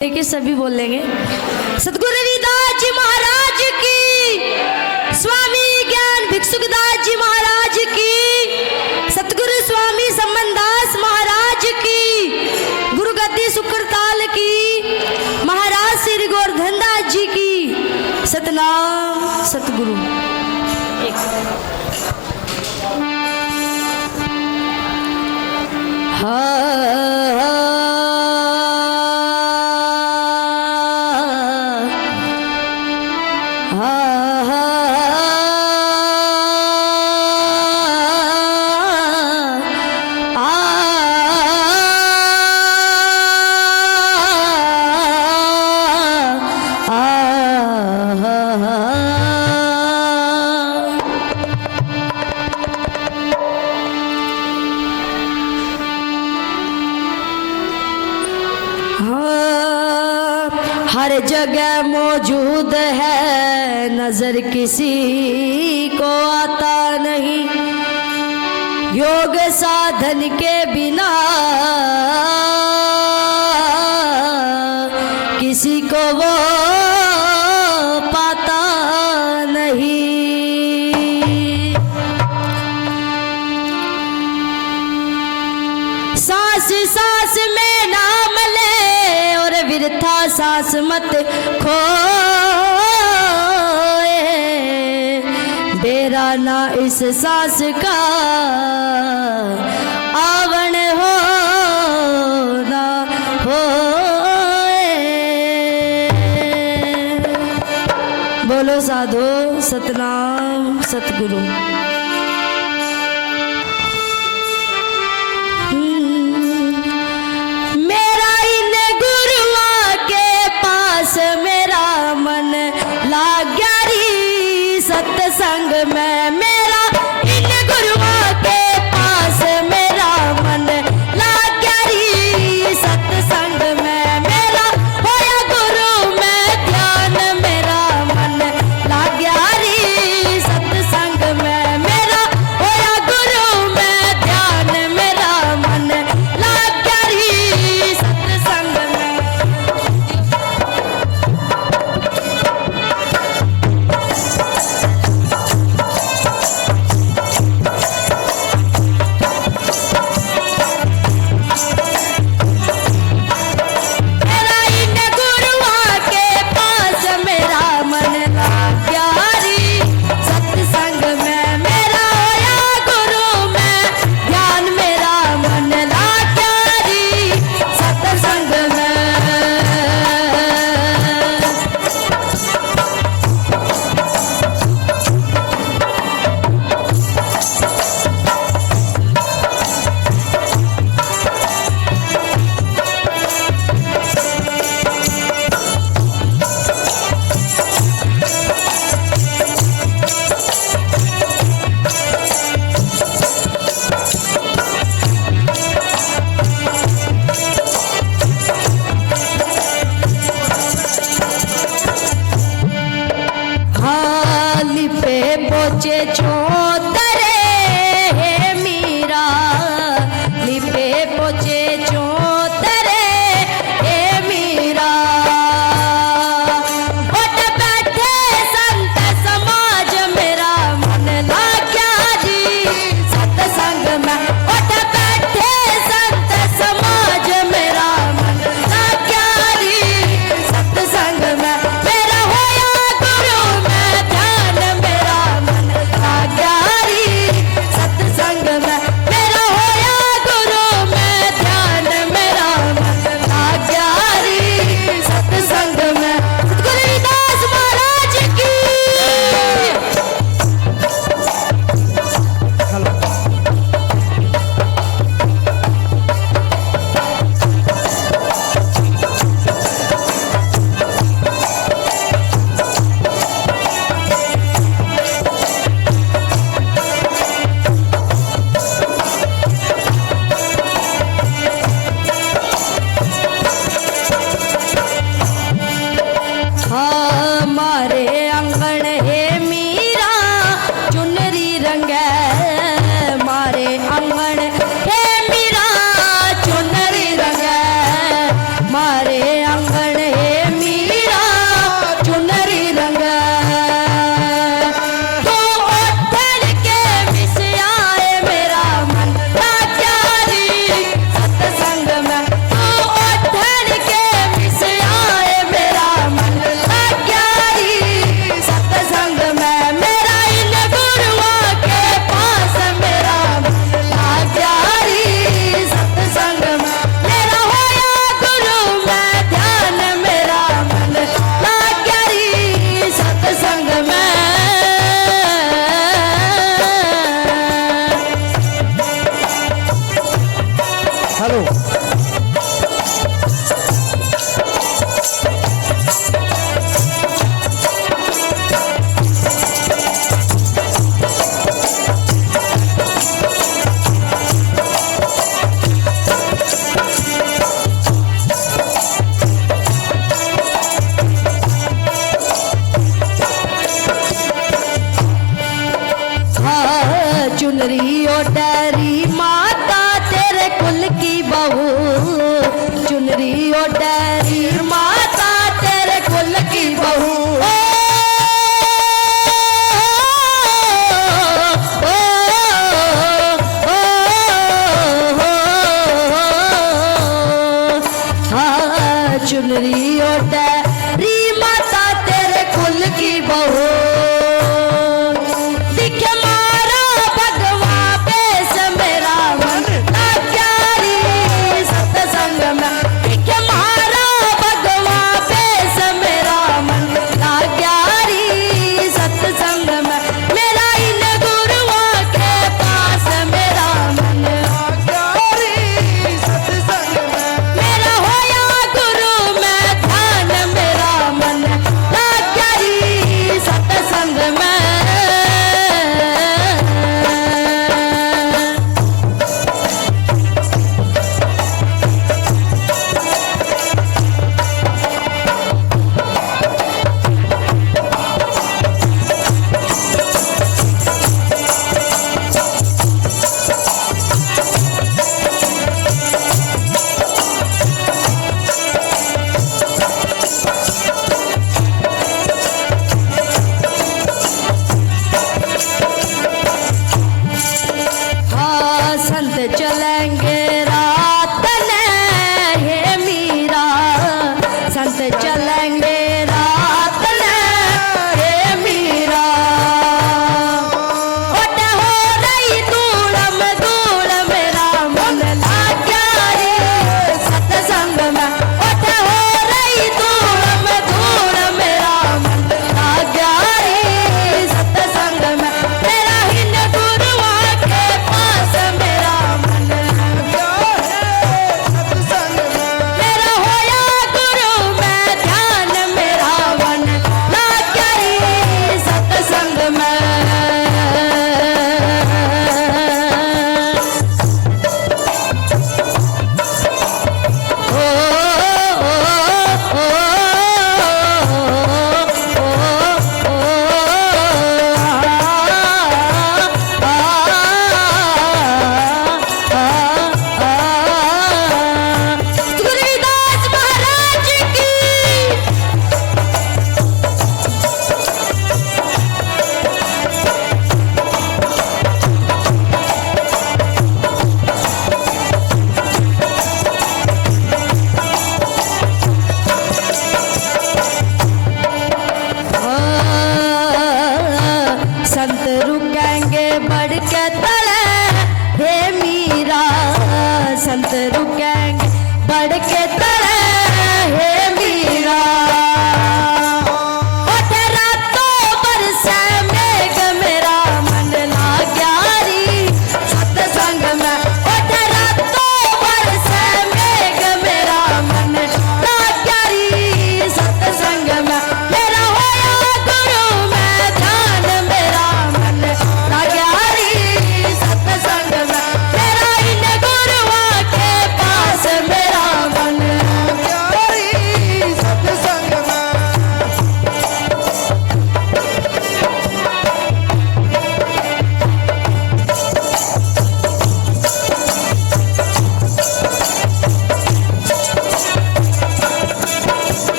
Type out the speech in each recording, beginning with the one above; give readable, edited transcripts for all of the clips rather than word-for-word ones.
देखिए सभी बोल लेंगे। सतगुरु रविदास जी महाराज की, स्वामी ज्ञान भिक्षुकदास जी महाराज की, सतगुरु स्वामी संबंधास महाराज की, गुरु गद्दी शुक्रताल की, महाराज श्री गोवर्धनदास जी की। सतनाम सतगुरु। हर जगह मौजूद है, नजर किसी को आता नहीं। योग साधन के बिना किसी को वो पाता नहीं। सांस सांस में नाम ले और विरथा सांस मत खोए, डेरा ना इस सांस का आवण हो ना होए। बोलो साधो सतनाम सतगुरु। सत्संग में मेरा इन गुरुओं के पास मेरा मन लाग गया री। सत्संग में मेरा होया गुरु में ध्यान, मेरा मन लाग गया री। सत्संग में मेरा होया गुरु में ध्यान, मेरा मन लाग गया री। सत्संग में पोचे चौतरे हे मीरा, लिपे पोचे चौतरे हे मीरा। उठ बैठे संत समाज, मेरा मन लाग गया जी। सत्संग में उठ बैठे संत समाज, मेरा मन लाग गया जी। सत्संग में मेरा होया गुरु में ध्यान, मेरा मन लाग माता तेरे कुल की बहू चुनरी ओढ़े री माता तेरे कुल की बहू दिखे मारा भगवा बेस मेरा मन लाग्यारी सत्संग में दिखे मारा भगवा बेस मेरा मन लाग्यारी सत्संग में मेरा इन गुरुओं के पास मेरा मन लाग्यारी सत्संग में मेरा होया गुरु में ध्यान मेरा मन लाग्यारी सत्संग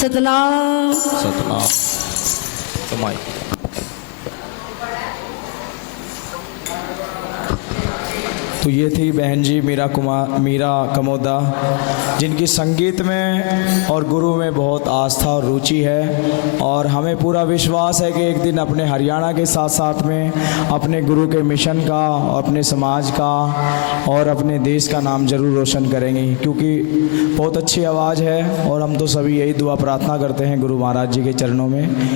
सतनाम। सतनाम। कमाई। तो ये थी बहन जी मीरा कमोदा, जिनकी संगीत में और गुरु में बहुत आस्था और रुचि है, और हमें पूरा विश्वास है कि एक दिन अपने हरियाणा के साथ साथ में अपने गुरु के मिशन का, अपने समाज का और अपने देश का नाम जरूर रोशन करेंगी, क्योंकि बहुत अच्छी आवाज़ है। और हम तो सभी यही दुआ प्रार्थना करते हैं गुरु महाराज जी के चरणों में।